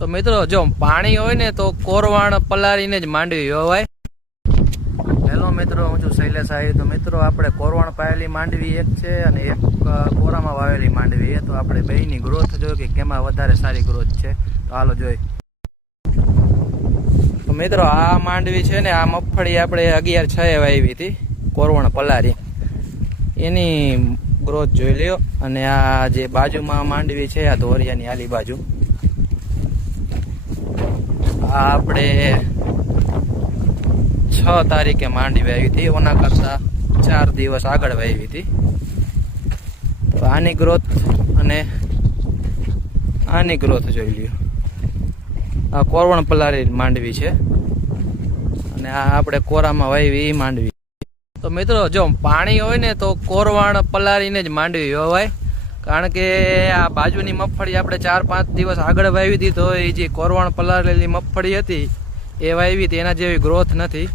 તો મિત્રો જો પાણી હોય ને તો કોરવાણ પલાળીને જ માંડવી વાવાય. હેલો મિત્રો, હું છું શૈલેષ આહિર. તો મિત્રો આપણે કોરવાણ પાયેલી માંડવી એક છે અને એક કોરામાં વાવેલી માંડવી છે. તો આપણે બેયની ગ્રોથ જોઈએ કે કેમાં વધારે સારી ગ્રોથ છે. તો હાલો જોઈ. તો મિત્રો આ માંડવી છે ને, આ મગફળી આપણે 11/6 વાવી હતી કોરવાણ પલારી, એની ગ્રોથ જોઈ લ્યો. અને આ જે બાજુમાં માંડવી છે, આ ધોરિયાની આલી બાજુ, આ આપણે 6 તારીખે માંડવી આવી હતી, ઓના કરતા 4 દિવસ આગળ વાવી હતી. તો આની ગ્રોથ અને આની ગ્રોથ જોઈ લ્યો. આ કોરવાણ પલારી માંડવી છે અને આ આપણે કોરામાં વાવી એ માંડવી. તો મિત્રો જો પાણી હોય ને તો કોરવાણ પલારીને જ માંડવી વાવાય. કારણ કે આ બાજુની મગફળી આપણે 4-5 દિવસ આગળ વાવી હતી, તો એ જે કોરવાણ પલારેલી મગફળી હતી એ વાવી હતી, એના જેવી ગ્રોથ નથી.